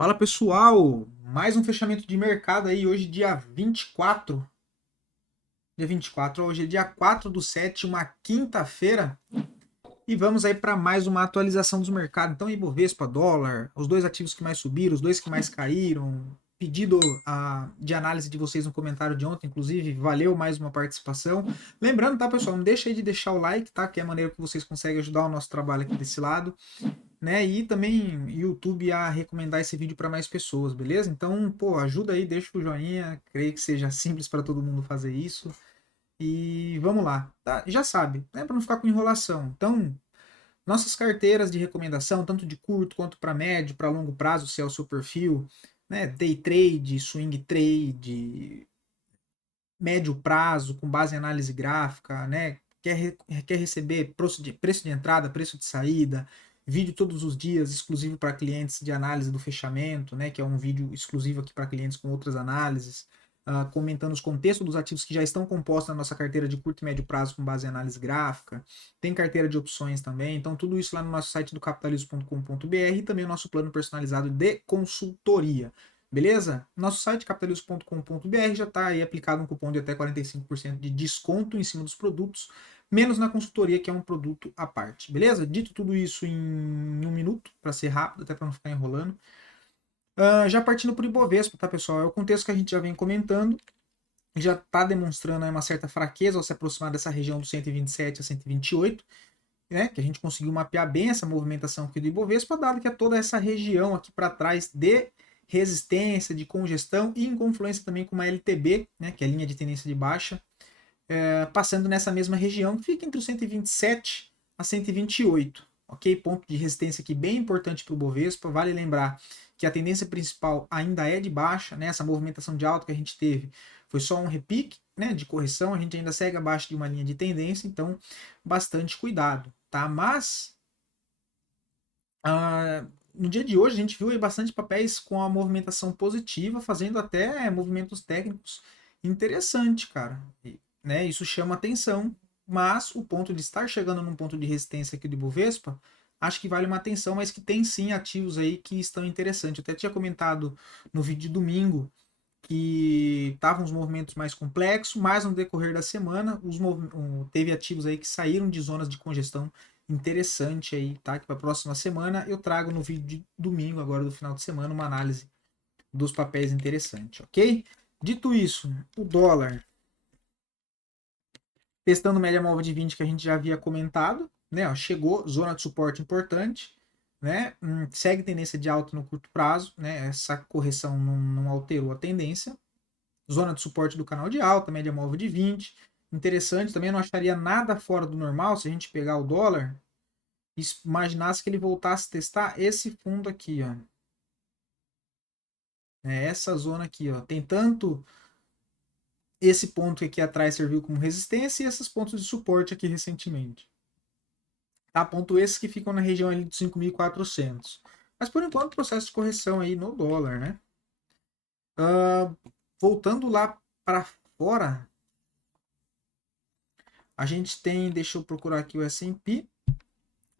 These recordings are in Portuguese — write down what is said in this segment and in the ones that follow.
Fala pessoal, mais um fechamento de mercado aí, hoje dia 24, hoje é dia 4/7, uma quinta-feira, e vamos aí para mais uma atualização dos mercados. Então, Ibovespa, dólar, os dois ativos que mais subiram, os dois que mais caíram, pedido de análise de vocês no comentário de ontem, inclusive, valeu mais uma participação. Lembrando, tá pessoal, não deixa aí de deixar o like, tá, que é a maneira que vocês conseguem ajudar o nosso trabalho aqui desse lado, né? E também YouTube a recomendar esse vídeo para mais pessoas, beleza? Então, pô, ajuda aí, deixa o joinha, creio que seja simples para todo mundo fazer isso. E vamos lá, tá? Já sabe, né? Para não ficar com enrolação. Então, nossas carteiras de recomendação, tanto de curto quanto para médio, para longo prazo, se é o seu perfil, né? Day trade, swing trade, médio prazo, com base em análise gráfica, né? Quer receber preço de entrada, preço de saída, vídeo todos os dias exclusivo para clientes de análise do fechamento, né? Que é um vídeo exclusivo aqui para clientes com outras análises, comentando os contextos dos ativos que já estão compostos na nossa carteira de curto e médio prazo com base em análise gráfica. Tem carteira de opções também. Então, tudo isso lá no nosso site do capitalismo.com.br e também o nosso plano personalizado de consultoria. Beleza? Nosso site capitalismo.com.br já está aí aplicado um cupom de até 45% de desconto em cima dos produtos, menos na consultoria, que é um produto à parte. Beleza? Dito tudo isso em um minuto, para ser rápido, até para não ficar enrolando. Já partindo para o Ibovespa, tá, pessoal? É o contexto que a gente já vem comentando, já está demonstrando aí uma certa fraqueza ao se aproximar dessa região do 127 a 128, né? Que a gente conseguiu mapear bem essa movimentação aqui do Ibovespa, dado que é toda essa região aqui para trás de resistência, de congestão e em confluência também com uma LTB, né? Que é a linha de tendência de baixa, passando nessa mesma região, que fica entre o 127 a 128. Ok? Ponto de resistência aqui bem importante para o Bovespa. Vale lembrar que a tendência principal ainda é de baixa, né? Essa movimentação de alta que a gente teve foi só um repique, né, de correção, a gente ainda segue abaixo de uma linha de tendência, então bastante cuidado, tá? Mas no dia de hoje a gente viu aí bastante papéis com a movimentação positiva, fazendo até movimentos técnicos interessantes, cara. Né, isso chama atenção, mas o ponto de estar chegando num ponto de resistência aqui do Ibovespa, acho que vale uma atenção, mas que tem sim ativos aí que estão interessantes. Eu até tinha comentado no vídeo de domingo que estavam os movimentos mais complexos, mas no decorrer da semana teve ativos aí que saíram de zonas de congestão interessante aí, tá? Que para a próxima semana eu trago no vídeo de domingo, agora do final de semana, uma análise dos papéis interessante, ok? Dito isso, o dólar testando média móvel de 20 que a gente já havia comentado, né? Ó, chegou, zona de suporte importante, né? Segue tendência de alta no curto prazo, né? Essa correção não alterou a tendência. Zona de suporte do canal de alta, média móvel de 20. Interessante, também não acharia nada fora do normal se a gente pegar o dólar e imaginasse que ele voltasse a testar esse fundo aqui, ó. Essa zona aqui, ó. Tem tanto esse ponto aqui atrás serviu como resistência e esses pontos de suporte aqui recentemente. Tá? Ponto esses que ficam na região ali de 5.400. Mas por enquanto, processo de correção aí no dólar, né? Uh, Voltando lá para fora, a gente tem, deixa eu procurar aqui o S&P,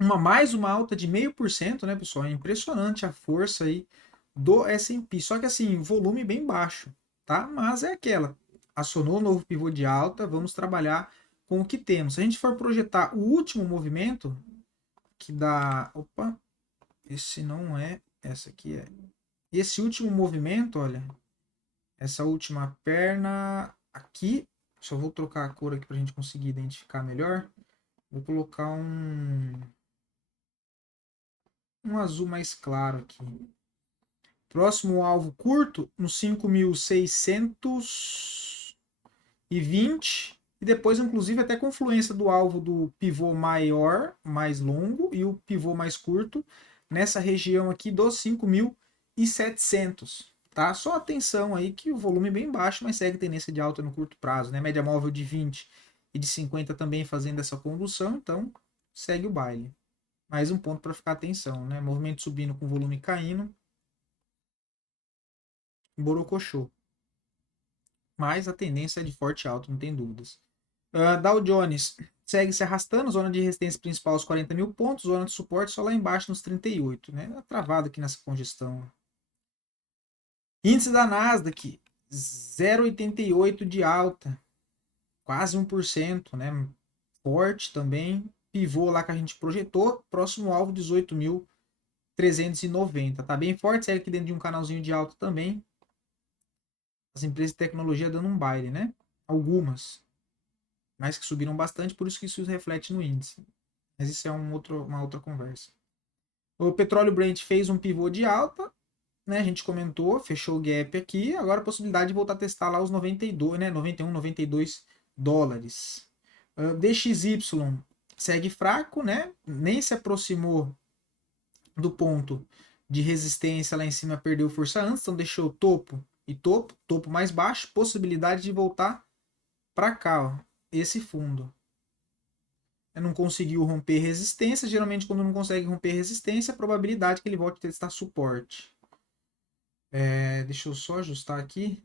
mais uma alta de 0,5%, né, pessoal? É impressionante a força aí do S&P. Só que assim, volume bem baixo, tá? Mas é aquela, acionou o novo pivô de alta, vamos trabalhar com o que temos. Se a gente for projetar o último movimento, que dá, opa, esse não é, essa aqui é. Esse último movimento, olha, essa última perna aqui, só vou trocar a cor aqui para a gente conseguir identificar melhor. Vou colocar um azul mais claro aqui. Próximo alvo curto no 5.620 e depois inclusive até confluência do alvo do pivô maior, mais longo e o pivô mais curto nessa região aqui dos 5.700, tá? Só atenção aí que o volume é bem baixo, mas segue tendência de alta no curto prazo, né? Média móvel de 20 e de 50 também fazendo essa condução, então segue o baile. Mais um ponto para ficar atenção, né? Movimento subindo com volume caindo, borocochô. Mas a tendência é de forte alta, não tem dúvidas. Dow Jones segue se arrastando, zona de resistência principal aos 40 mil pontos, zona de suporte só lá embaixo nos 38, né? Travado aqui nessa congestão. Índice da Nasdaq, 0,88 de alta, quase 1%, né? Forte também. Pivô lá que a gente projetou, próximo alvo 18.390. Tá bem forte, segue aqui dentro de um canalzinho de alta também. As empresas de tecnologia dando um baile, né? Algumas, mas que subiram bastante, por isso que isso reflete no índice. Mas isso é uma outra conversa. O petróleo Brent fez um pivô de alta, né? A gente comentou, fechou o gap aqui. Agora a possibilidade de voltar a testar lá os 92, né? 91, 92 dólares. DXY segue fraco, né? Nem se aproximou do ponto de resistência lá em cima, perdeu força antes, então deixou topo e topo, topo mais baixo, possibilidade de voltar para cá, ó, esse fundo. Não conseguiu romper resistência, geralmente quando não consegue romper resistência, a probabilidade que ele volte a testar suporte. Deixa eu só ajustar aqui.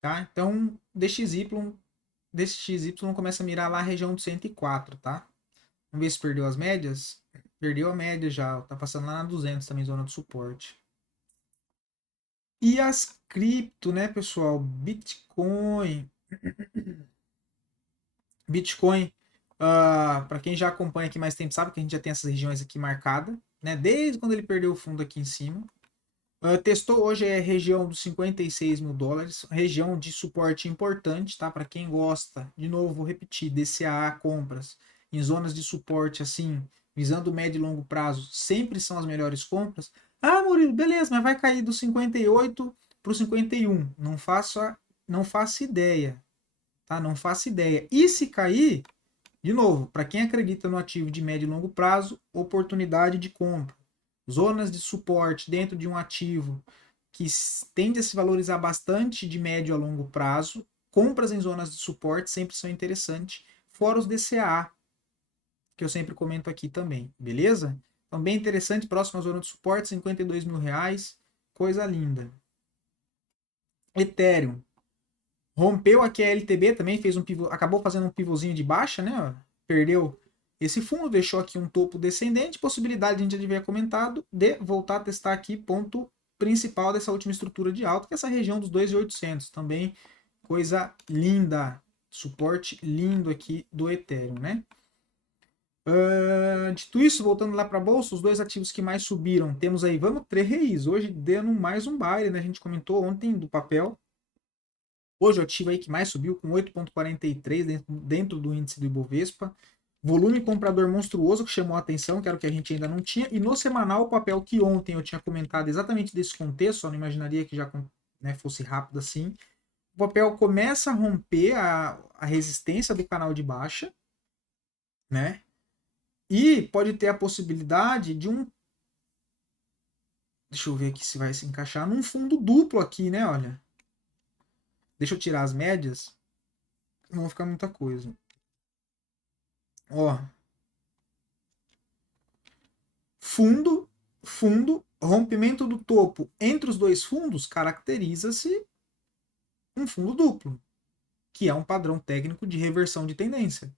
Tá? Então, DXY começa a mirar lá a região do 104, tá? Vamos ver se perdeu as médias. Perdeu a média já, tá passando lá na 200 também, zona de suporte. E as cripto, né, pessoal? Bitcoin. Bitcoin, para quem já acompanha aqui mais tempo, sabe que a gente já tem essas regiões aqui marcadas, né? Desde quando ele perdeu o fundo aqui em cima. Testou hoje é região dos 56 mil dólares, região de suporte importante, tá? Para quem gosta, de novo, vou repetir, DCA compras em zonas de suporte assim, visando médio e longo prazo, sempre são as melhores compras. Ah, Murilo, beleza, mas vai cair do 58 para o 51. Não faço ideia, tá? Não faço ideia. E se cair, de novo, para quem acredita no ativo de médio e longo prazo, oportunidade de compra. Zonas de suporte dentro de um ativo que tende a se valorizar bastante de médio a longo prazo. Compras em zonas de suporte sempre são interessantes, fora os DCA, que eu sempre comento aqui também, beleza? Então, bem interessante, próxima zona de suporte, 52 mil reais, coisa linda. Ethereum, rompeu aqui a LTB também, fez um pivô, acabou fazendo um pivôzinho de baixa, né? Perdeu esse fundo, deixou aqui um topo descendente, possibilidade, a gente já havia comentado, de voltar a testar aqui ponto principal dessa última estrutura de alta, que é essa região dos 2.800, também coisa linda, suporte lindo aqui do Ethereum, né? Dito isso, voltando lá para a bolsa, os dois ativos que mais subiram, temos aí, vamos, Três hoje dando mais um baile, né? A gente comentou ontem do papel. Hoje o ativo aí que mais subiu com 8,43 dentro do índice do Ibovespa. Volume comprador monstruoso que chamou a atenção, que era o que a gente ainda não tinha. E no semanal, o papel que ontem eu tinha comentado exatamente desse contexto, só não imaginaria que já, né, fosse rápido assim. O papel começa a romper a resistência do canal de baixa, né? E pode ter a possibilidade de um. Deixa eu ver aqui se vai se encaixar num fundo duplo aqui, né? Olha. Deixa eu tirar as médias. Não vai ficar muita coisa. Ó, fundo, fundo, rompimento do topo entre os dois fundos caracteriza-se um fundo duplo, que é um padrão técnico de reversão de tendência.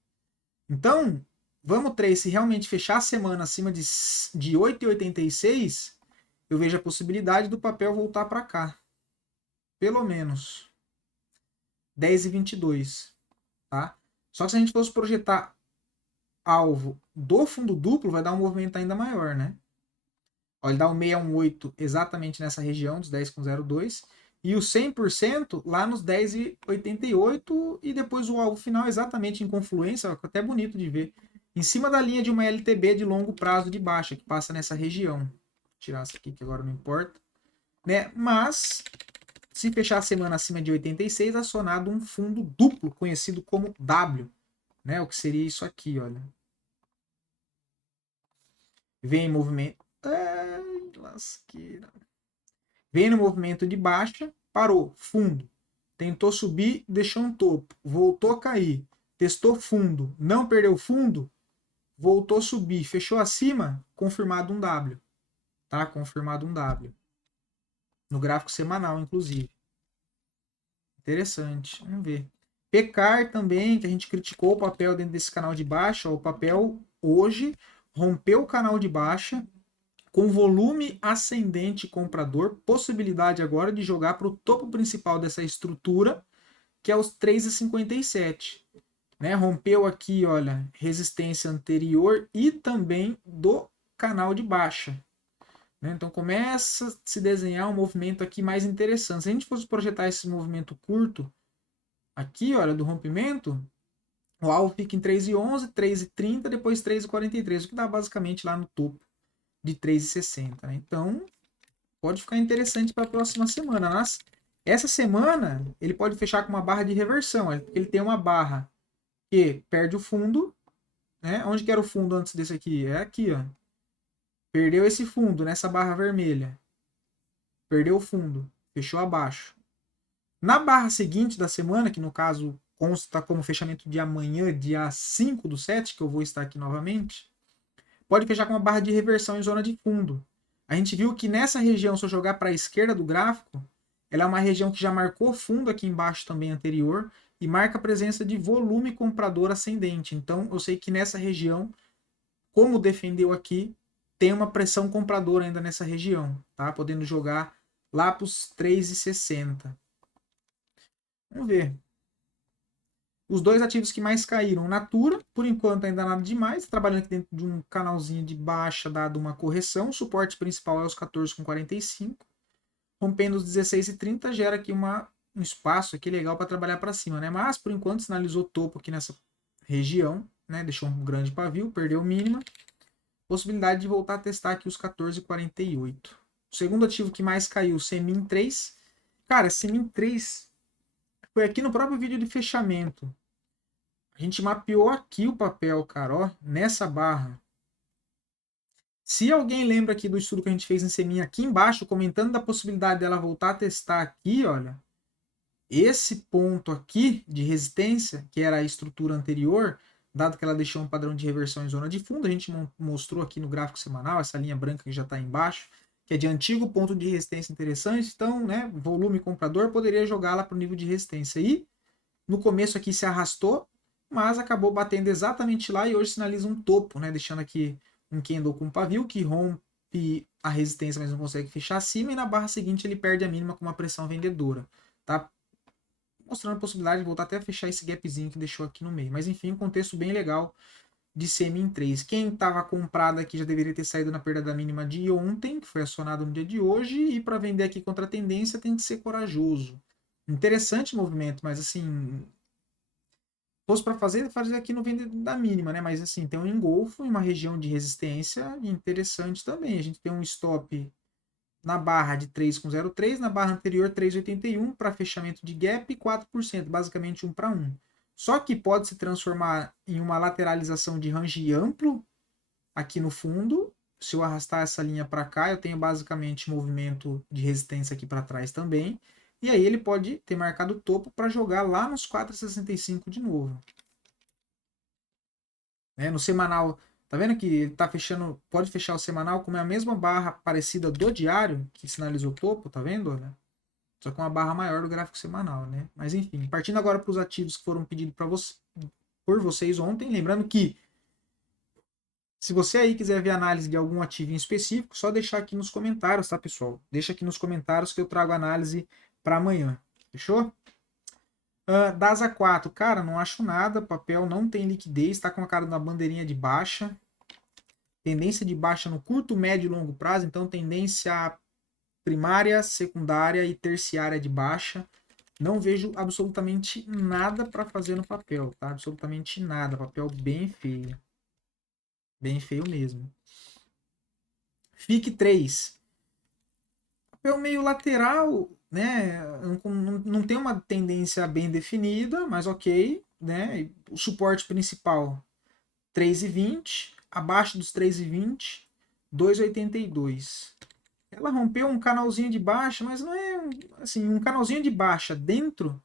Então, vamos três, se realmente fechar a semana acima de 8,86, eu vejo a possibilidade do papel voltar para cá. Pelo menos 10,22, tá? Só que se a gente fosse projetar alvo do fundo duplo, vai dar um movimento ainda maior, né? Ó, ele dá um 618 exatamente nessa região dos 10,02 e o 100% lá nos 10,88 e depois o alvo final exatamente em confluência, ó, até bonito de ver, em cima da linha de uma LTB de longo prazo de baixa que passa nessa região. Vou tirar essa aqui que agora não importa, né? Mas se fechar a semana acima de 86, acionado um fundo duplo conhecido como W, né? O que seria isso aqui, olha. Vem em movimento. Ai, lasqueira. Vem no movimento de baixa, parou, fundo. Tentou subir, deixou um topo, voltou a cair. Testou fundo, não perdeu fundo, voltou a subir, fechou acima, confirmado um W. Tá? Confirmado um W. No gráfico semanal, inclusive. Interessante. Vamos ver. Pecar também, que a gente criticou o papel dentro desse canal de baixa. Ó, o papel hoje rompeu o canal de baixa, com volume ascendente comprador, possibilidade agora de jogar para o topo principal dessa estrutura, que é os 3,57. Né? Rompeu aqui, olha, resistência anterior e também do canal de baixa. Né? Então começa a se desenhar um movimento aqui mais interessante. Se a gente fosse projetar esse movimento curto, aqui, olha, do rompimento, o alvo fica em 3,11, 3,30, depois 3,43, o que dá basicamente lá no topo de 3,60. Né? Então, pode ficar interessante para a próxima semana. Mas essa semana, ele pode fechar com uma barra de reversão. Ele tem uma barra que perde o fundo. Né? Onde que era o fundo antes desse aqui? É aqui, ó. Perdeu esse fundo nessa barra vermelha. Perdeu o fundo. Fechou abaixo. Na barra seguinte da semana, que no caso consta como fechamento de amanhã, dia 5/7, que eu vou estar aqui novamente, pode fechar com uma barra de reversão em zona de fundo. A gente viu que nessa região, se eu jogar para a esquerda do gráfico, ela é uma região que já marcou fundo aqui embaixo também anterior e marca a presença de volume comprador ascendente. Então, eu sei que nessa região, como defendeu aqui, tem uma pressão compradora ainda nessa região, tá? Podendo jogar lá para os 3,60. Vamos ver. Os dois ativos que mais caíram, Natura, por enquanto ainda nada demais, trabalhando aqui dentro de um canalzinho de baixa, dado uma correção. O suporte principal é os 14,45. Rompendo os 16,30, gera aqui um espaço aqui legal para trabalhar para cima, né? Mas por enquanto sinalizou topo aqui nessa região, né? Deixou um grande pavio, perdeu mínima. Possibilidade de voltar a testar aqui os 14,48. O segundo ativo que mais caiu, Semin 3. Cara, Semin 3 foi aqui no próprio vídeo de fechamento. A gente mapeou aqui o papel, cara, ó, nessa barra. Se alguém lembra aqui do estudo que a gente fez em Semin aqui embaixo, comentando da possibilidade dela voltar a testar aqui, olha, esse ponto aqui de resistência, que era a estrutura anterior, dado que ela deixou um padrão de reversão em zona de fundo, a gente mostrou aqui no gráfico semanal, essa linha branca que já está embaixo, que é de antigo ponto de resistência interessante, então, né, volume comprador poderia jogá-la para o nível de resistência. E no começo aqui se arrastou, mas acabou batendo exatamente lá e hoje sinaliza um topo, né, deixando aqui um candle com pavio que rompe a resistência, mas não consegue fechar acima, e na barra seguinte ele perde a mínima com uma pressão vendedora, tá? Mostrando a possibilidade de voltar até a fechar esse gapzinho que deixou aqui no meio. Mas enfim, um contexto bem legal de semi em 3. Quem estava comprado aqui já deveria ter saído na perda da mínima de ontem, que foi acionado no dia de hoje, e para vender aqui contra a tendência tem que ser corajoso. Interessante movimento, mas assim, fosse para fazer aqui no vender da mínima, né? Mas assim, tem um engolfo em uma região de resistência interessante também. A gente tem um stop na barra de 3,03, na barra anterior 3,81 para fechamento de gap e 4%, basicamente 1 para 1. Só que pode se transformar em uma lateralização de range amplo aqui no fundo. Se eu arrastar essa linha para cá, eu tenho basicamente movimento de resistência aqui para trás também. E aí ele pode ter marcado o topo para jogar lá nos 4,65 de novo. Né? No semanal, tá vendo que ele tá fechando, pode fechar o semanal como é a mesma barra parecida do diário, que sinalizou o topo, tá vendo? Né? Só com uma barra maior do gráfico semanal, né? Mas enfim, partindo agora para os ativos que foram pedidos por vocês ontem, lembrando que se você aí quiser ver análise de algum ativo em específico, só deixar aqui nos comentários, tá, pessoal? Deixa aqui nos comentários que eu trago análise para amanhã. Fechou? DASA 4, cara, não acho nada. Papel não tem liquidez, está com a cara na bandeirinha de baixa. Tendência de baixa no curto, médio e longo prazo. Então, tendência primária, secundária e terciária de baixa. Não vejo absolutamente nada para fazer no papel, tá? Absolutamente nada. Papel bem feio. Bem feio mesmo. FIC 3. Papel meio lateral, né? Não tem uma tendência bem definida, mas ok, né? O suporte principal 3,20, abaixo dos 3,20, 2,82. Ela rompeu um canalzinho de baixa, mas não é assim, um canalzinho de baixa dentro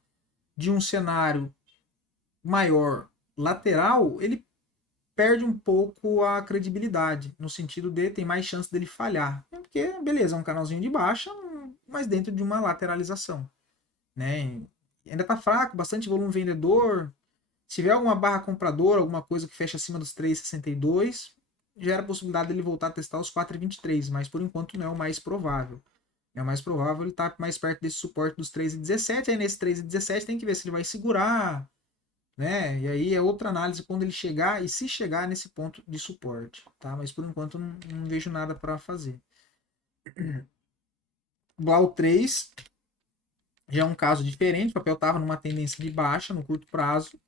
de um cenário maior lateral, ele perde um pouco a credibilidade, no sentido de tem mais chance dele falhar. Porque, beleza, é um canalzinho de baixa, mas dentro de uma lateralização. Né? Ainda está fraco, bastante volume vendedor. Se tiver alguma barra compradora, alguma coisa que fecha acima dos 3,62, gera a possibilidade dele voltar a testar os 4,23, mas por enquanto não é o mais provável. É o mais provável ele estar mais perto desse suporte dos 3,17. Aí nesse 3,17 tem que ver se ele vai segurar, né? E aí é outra análise quando ele chegar e se chegar nesse ponto de suporte, tá? Mas por enquanto não vejo nada para fazer. Blau 3 já é um caso diferente, o papel estava numa tendência de baixa no curto prazo.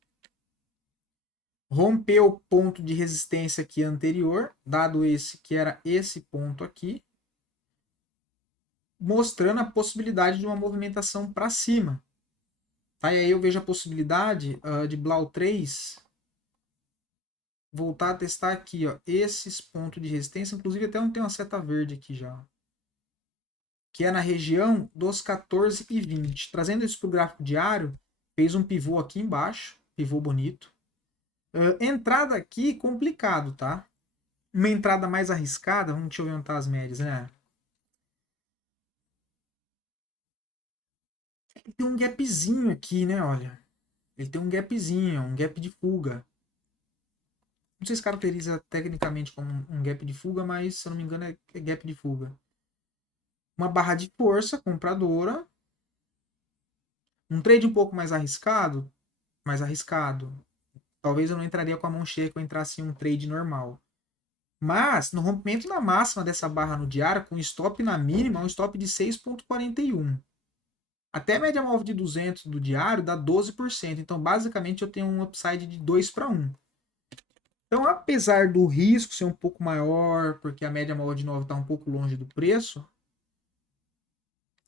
Rompeu o ponto de resistência aqui anterior, dado esse que era esse ponto aqui, mostrando a possibilidade de uma movimentação para cima. Tá? E aí eu vejo a possibilidade de Blau 3 voltar a testar aqui, ó, esses pontos de resistência, inclusive até não tem uma seta verde aqui já, que é na região dos 14 e 20. Trazendo isso para o gráfico diário, fez um pivô aqui embaixo, pivô bonito. Entrada aqui, complicado, tá? Uma entrada mais arriscada, deixa eu aumentar as médias, né? Ele tem um gapzinho aqui, né? Olha. Ele tem um gapzinho, um gap de fuga. Não sei se caracteriza tecnicamente como um gap de fuga, mas se eu não me engano é gap de fuga. Uma barra de força compradora. Um trade um pouco mais arriscado. Mais arriscado. Talvez eu não entraria com a mão cheia que eu entrasse em um trade normal. Mas, no rompimento da máxima dessa barra no diário, com stop na mínima, um stop de 6,41. Até a média móvel de 200 do diário dá 12%. Então, basicamente, eu tenho um upside de 2 para 1. Então, apesar do risco ser um pouco maior, porque a média móvel de 9 está um pouco longe do preço,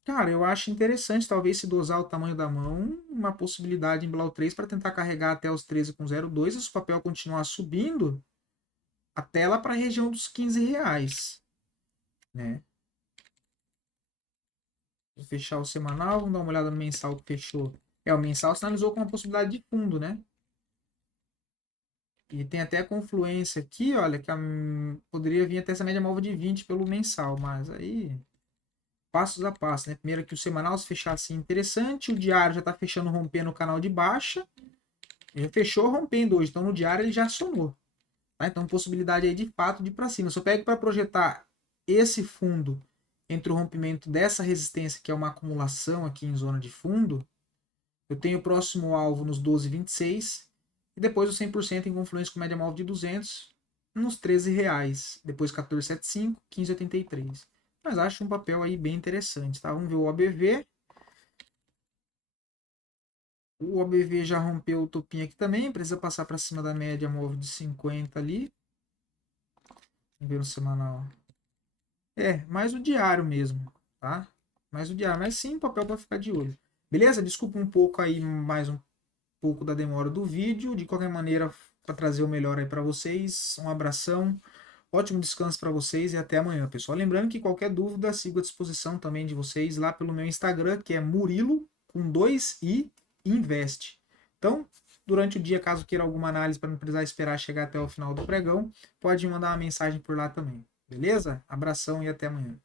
cara, eu acho interessante, talvez, se dosar o tamanho da mão, uma possibilidade em Blau 3 para tentar carregar até os 13,02 e se o papel continuar subindo, até lá para a região dos R$ 15, né? Vou fechar o semanal, vamos dar uma olhada no mensal que fechou. O mensal sinalizou com uma possibilidade de fundo, né? E tem até a confluência aqui, olha, que poderia vir até essa média móvel de 20 pelo mensal, mas aí passos a passo, né? Primeiro que o semanal se fechar assim interessante, o diário já está fechando rompendo o canal de baixa, ele fechou rompendo hoje, então no diário ele já acionou. Tá? Então possibilidade aí de fato de ir para cima. Se eu pego para projetar esse fundo entre o rompimento dessa resistência, que é uma acumulação aqui em zona de fundo, eu tenho o próximo alvo nos 12,26 e depois o 100% em confluência com média móvel de 200 nos R$ 13. Depois 14,75, 15,83. Mas acho um papel aí bem interessante, tá? Vamos ver o OBV. O OBV já rompeu o topinho aqui também, precisa passar para cima da média móvel de 50 ali. Vamos ver no semanal. Mais o diário mesmo, tá? Mais o diário, mas sim papel para ficar de olho. Beleza? Desculpa um pouco aí, mais um pouco da demora do vídeo. De qualquer maneira, para trazer o melhor aí para vocês. Um abração, ótimo descanso para vocês e até amanhã, pessoal. Lembrando que qualquer dúvida, sigo à disposição também de vocês lá pelo meu Instagram, que é Murilo, com 2i, Invest. Então, durante o dia, caso queira alguma análise para não precisar esperar chegar até o final do pregão, pode mandar uma mensagem por lá também. Beleza? Abração e até amanhã.